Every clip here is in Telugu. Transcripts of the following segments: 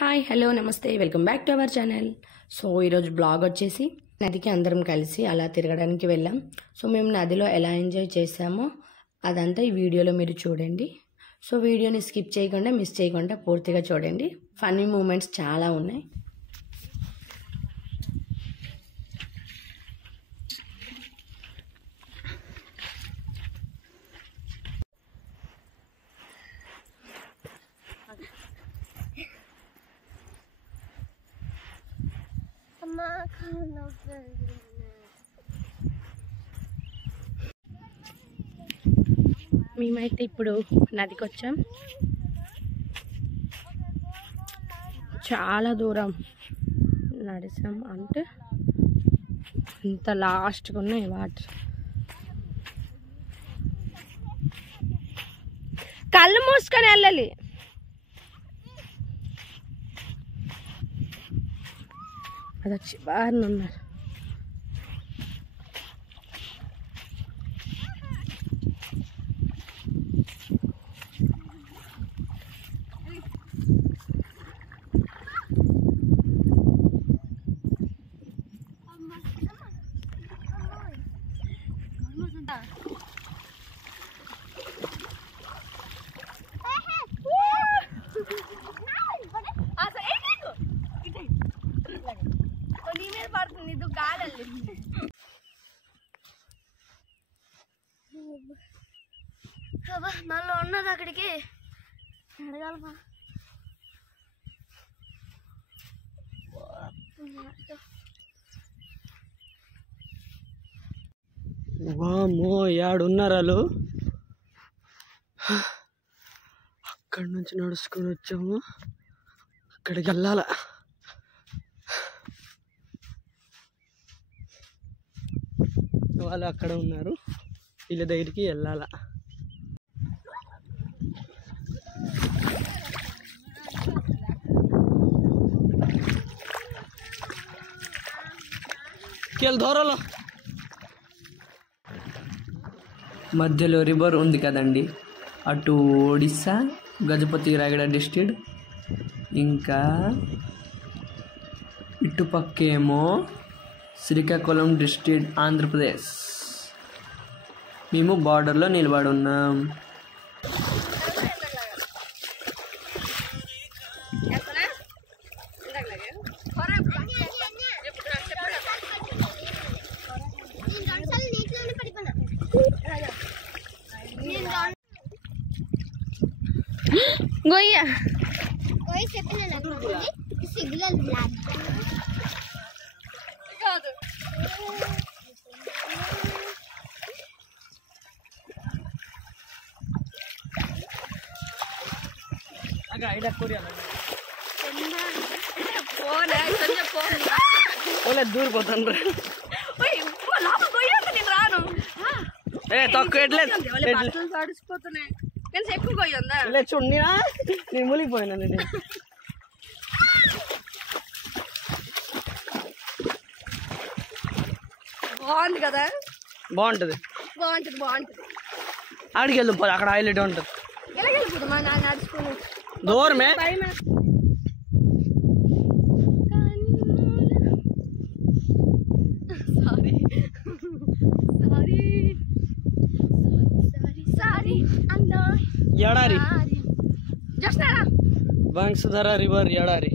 హాయ్ హలో నమస్తే welcome back to our channel. So ఈరోజు బ్లాగ్ వచ్చేసి నదికి అందరం కలిసి అలా తిరగడానికి వెళ్ళాం. సో మేము నదిలో ఎలా ఎంజాయ్ చేసామో అదంతా ఈ వీడియోలో మీరు చూడండి. సో వీడియోని స్కిప్ చేయకుండా మిస్ చేయకుండా పూర్తిగా చూడండి. ఫన్నీ మూమెంట్స్ చాలా ఉన్నాయి. మేమైతే ఇప్పుడు నదికి వచ్చాం. చాలా దూరం నడిచాం, అంటే ఇంత లాస్ట్గా ఉన్నాయి వాటర్. కళ్ళు మూసుకొని వెళ్ళాలి. అది వచ్చి బాగా ఉన్నారు. మళ్ళీ ఉన్నది అక్కడికి అడగాలమా. వామ్మో ఏడున్నారు వాళ్ళు. అక్కడి నుంచి నడుచుకొని వచ్చాము, అక్కడికి వెళ్ళాల. వాళ్ళు అక్కడ ఉన్నారు, వీళ్ళ దగ్గరికి వెళ్ళాల. దూరంలో మధ్యలో రివర్ ఉంది కదండి, అటు ఒడిస్సా గజపతి రాయగడ డిస్ట్రిక్ట్, ఇంకా ఇటుపక్కేమో శ్రీకాకుళం డిస్ట్రిక్ట్ ఆంధ్రప్రదేశ్. మేము బార్డర్లో నిలబడి ఉన్నాం. గొయ్య దూరిపోతాను. తక్కువ చూడు, నేను మునిగిపోయినా. బాగుంది కదా, బాగుంటది బాగుంటది బాగుంటది. ఆడికి వెళ్ళిపోదు, అక్కడ హైలైట్ ఉంటుంది. ఎలా వెళ్ళిపోతామా నడుచుకుని దూరమే. ఎడారి వంశధర రివర్ ఎడారి.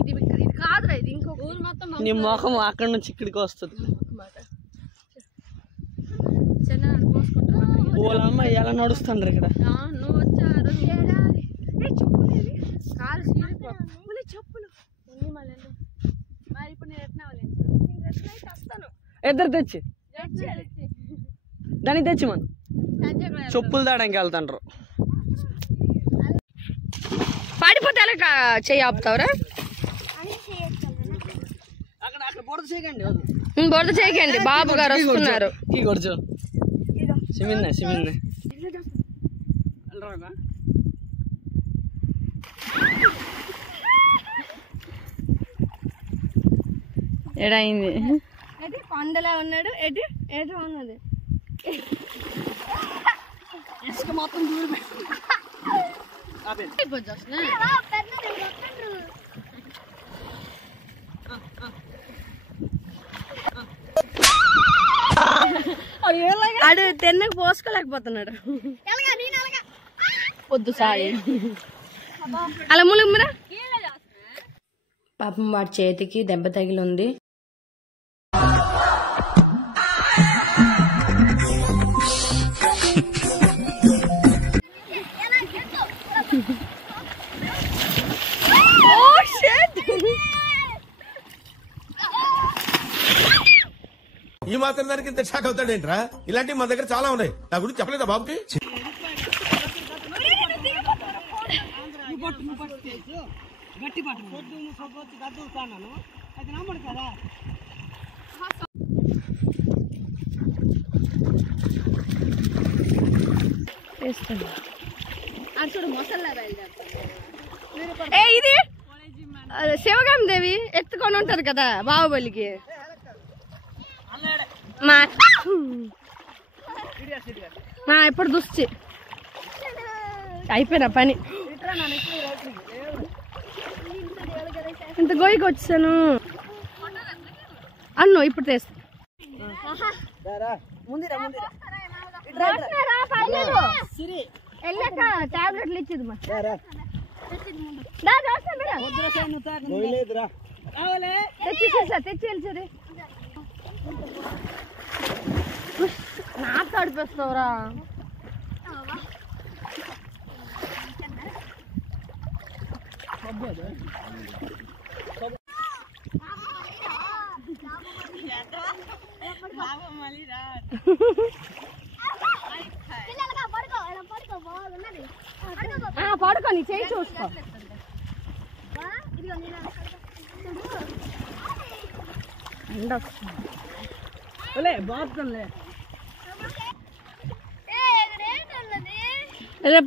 ఇది కాదురా, ఇది ఇంకో ఊరు మొత్తం. నీ మొఖం అక్కడి నుంచి ఇక్కడికి వస్తుంది. ఓలమ్మ ఎలా నడుస్తుండ్రు ఇక్కడ. నువ్వు వచ్చారు చెప్పులు మరి ఇప్పుడు నేను వస్తాను. ఇద్దరు తెచ్చి దాన్ని తెచ్చి మనం చెప్పులు దాడానికి వెళ్తాండ్రు. పడిపోతే ఎలా చెయ్యి ఆపుతావురా? బొరద చేయకండి, బాబు గారు వస్తున్నారు. ఎడైంది పండలా ఉన్నాడు. ఎటు ఎటు ఉన్నది ఇసుక మొత్తం దూరం. అడు తెన్నకు పోసుకోలేకపోతున్నాడు. వద్దు సాయి అలా ములుగుమరా. పాపం వాడి చేతికి దెబ్బ తగిలి ఉంది. ఈ మాత్రం దానికి ఇంత షాక్ అవుతాడేంట్రా? ఇలాంటివి మా దగ్గర చాలా ఉన్నాయి. నా గురించి చెప్పలేదా బాబుకి? ఇది శివగామి దేవి ఎత్తుకొని ఉంటది కదా బాహుబలికి. ఎప్పుడు దుస్తి అయిపోయినా పని. ఇంత గోయికి వచ్చాను అన్ను ఇప్పుడు తెస్తా. టాబ్లెట్లు ఇచ్చేది తెచ్చి వెళ్తుంది. నాకు తడిపేస్తావురా. పడుకో నీ చేయి చూసుకో.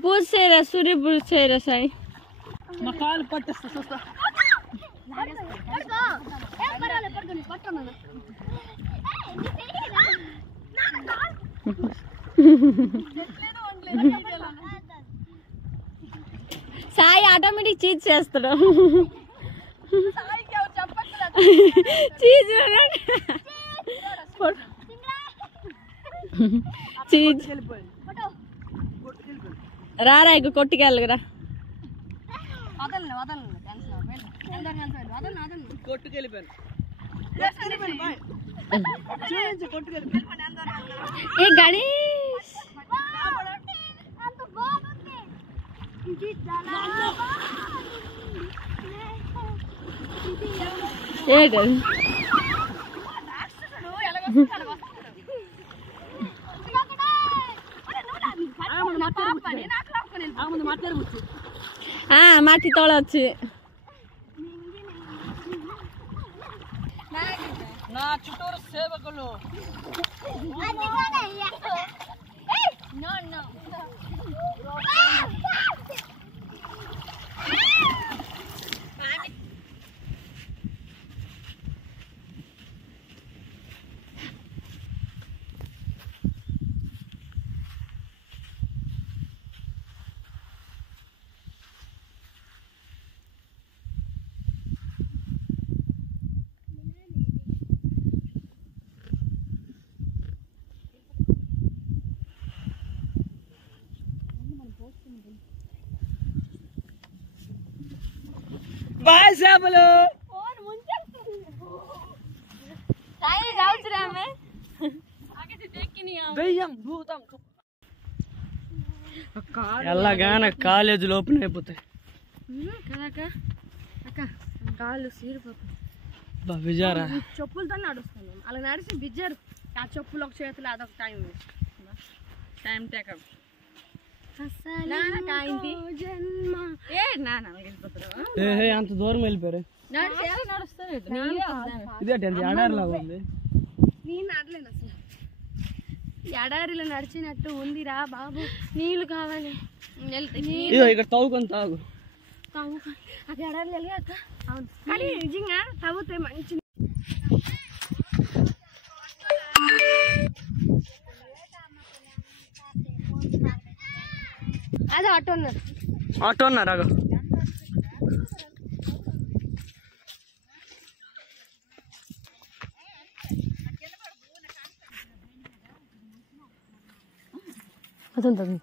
పూజ చేయరా, సూర్య పూజ చేయరా సాయి. మా కాలు పట్టేస్తా చూస్తా. సాయి ఆటోమేటిక్ చీజ్ చేస్తాడు. చీజ్ చీజ్ రారా ఇక కొట్టుకెళ్ళరా. కొట్టుకెళ్ళిపోయాను. ఏ గణేష్ ఏంటది? మాటి తోడొచ్చి నా చుట్టూరు సేవకులు. బాయ్ చేపలు. ఎలాగానే కాలేజీలు ఓపెన్ అయిపోతాయి. కాళ్ళు సీరిపోతాయి. విజారా చెప్పులతో నడుస్తున్నాం. అలా నడిచి బిజ్జారు. ఆ చెప్పులు ఒక చేతులు అదొక టైం టేకప్. అంత దూరం వెళ్ళిపోయారు. ఇదేంటి ఎడారిలాగా ఉంది. నేను నడలేను అసలు. ఎడారిలో నడిచినట్టు ఉందిరా బాబు. నీళ్ళు కావాలి. ఇక్కడ తవ్వుకొని తాగు. అది ఎడారిలో వెళ్ళాక కానీ నిజంగా తవ్వుతే మంచి. అది ఆటో ఉన్నారు. ఆటో అన్నారు అతను